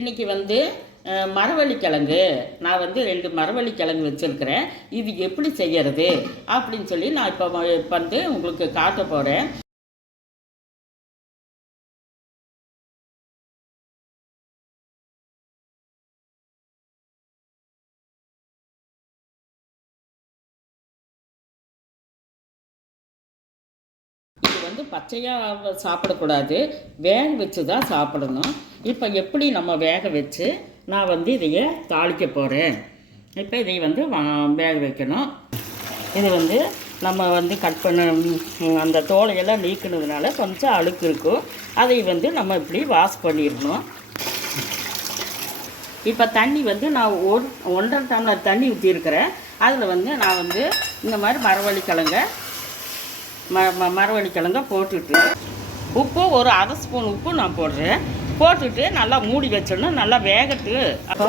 இன்றைக்கி வந்து மரவள்ளிக்கிழங்கு நான் வந்து 2 மரவள்ளிக்கிழங்கு வச்சுருக்கிறேன். இது எப்படி செய்கிறது அப்படின்னு சொல்லி நான் இப்போ வந்து உங்களுக்கு காட்ட போகிறேன். இது வந்து பச்சையாக சாப்பிடக்கூடாது, வேக வச்சு தான் சாப்பிடணும். இப்போ எப்படி நம்ம வேக வச்சு நான் வந்து இதையை தாளிக்க போகிறேன். இப்போ இதை வந்து வேக வைக்கணும். இது வந்து நம்ம வந்து கட் பண்ண அந்த தோலையெல்லாம் நீக்கினதுனால கொஞ்சம் அழுக்கு இருக்கும். அதை வந்து நம்ம இப்படி வாஷ் பண்ணிடணும். இப்போ தண்ணி வந்து நான் 1.5 டம்ளர் தண்ணி ஊற்றிருக்கிறேன். அதில் வந்து நான் வந்து இந்த மாதிரி மரவள்ளிக்கிழங்க போட்டுட்டு உப்பு ஒரு 1/2 ஸ்பூன் உப்பு நான் போடுறேன். போட்டுட்டு நல்லா மூடி வச்சிடணும். நல்லா வேகட்டு. அப்போ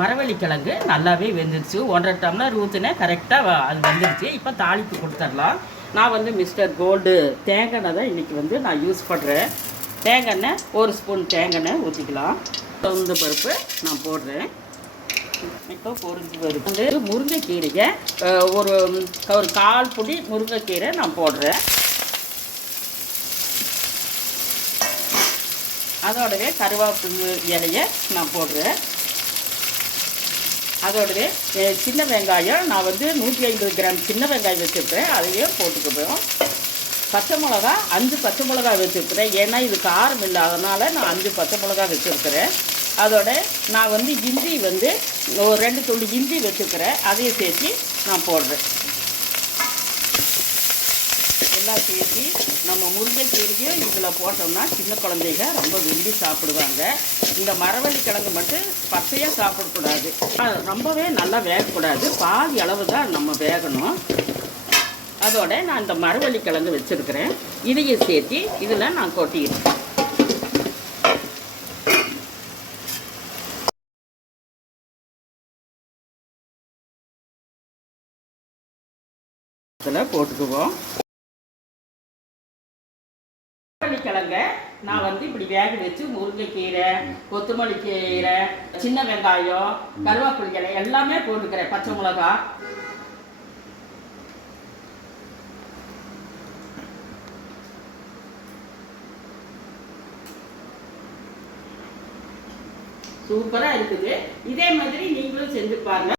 மரவள்ளிக்கிழங்கு நல்லாவே வெந்துருச்சு. 1.5 டம்ளர் ஊற்றினேன், கரெக்டாக அது வெந்துருச்சு. இப்போ தாளிப்பு கொடுத்துடலாம். நான் வந்து மிஸ்டர் கோல்டு தேங்காய் தான் இன்றைக்கி வந்து நான் யூஸ் பண்ணுறேன். தேங்காய் 1 ஸ்பூன் தேங்காய் ஊற்றிக்கலாம். உளுந்து பருப்பு நான் போடுறேன். இப்போ பொரிஞ்சு வரும். வந்து முருங்கைக்கீரையை ஒரு 1/4 புடி முருங்கைக்கீரை நான் போடுறேன். அதோடவே கருவேப்பிலை இலையை நான் போடுறேன். அதோடவே சின்ன வெங்காயம் நான் வந்து 150 கிராம் சின்ன வெங்காயம் வச்சுருக்கிறேன், அதையே போட்டுக்குவோம். பச்சை மிளகா 5 பச்சை மிளகா வச்சுருக்கிறேன். ஏன்னா இது காரம் இல்லாதனால நான் 5 பச்சை மிளகா வச்சுருக்கிறேன். அதோட நான் வந்து இஞ்சி வந்து ஒரு 2 துண்டு இஞ்சி வச்சுருக்கிறேன், அதையும் சேர்த்து நான் போடுறேன். எல்லாம் சேர்த்து நம்ம முருங்கைக்கீரையும் இதில் போட்டோம்னா சின்ன குழந்தைங்க ரொம்ப விரும்பி சாப்பிடுவாங்க. இந்த மரவள்ளிக்கிழங்கு மட்டும் பச்சையாக சாப்பிடக்கூடாது, ரொம்பவே நல்லா வேகக்கூடாது, பாதி அளவு தான் நம்ம வேகணும். அதோட நான் இந்த மரவள்ளிக்கிழங்கு வச்சுருக்கிறேன், இதையும் சேர்த்து இதில் நான் கொட்டிடுறேன். இதில் போட்டுக்குவோம். மரவள்ளிக்கிழங்க நான் வந்து இப்படி வேக வச்சு முருங்கைக்கீரை, கொத்தமல்லி கீரை, சின்ன வெங்காயம், கருவேப்பிலை இலை எல்லாமே போட்டுக்கிறேன், பச்சை மிளகா. சூப்பராக இருக்குது. இதே மாதிரி நீங்களும் செஞ்சு பாருங்க.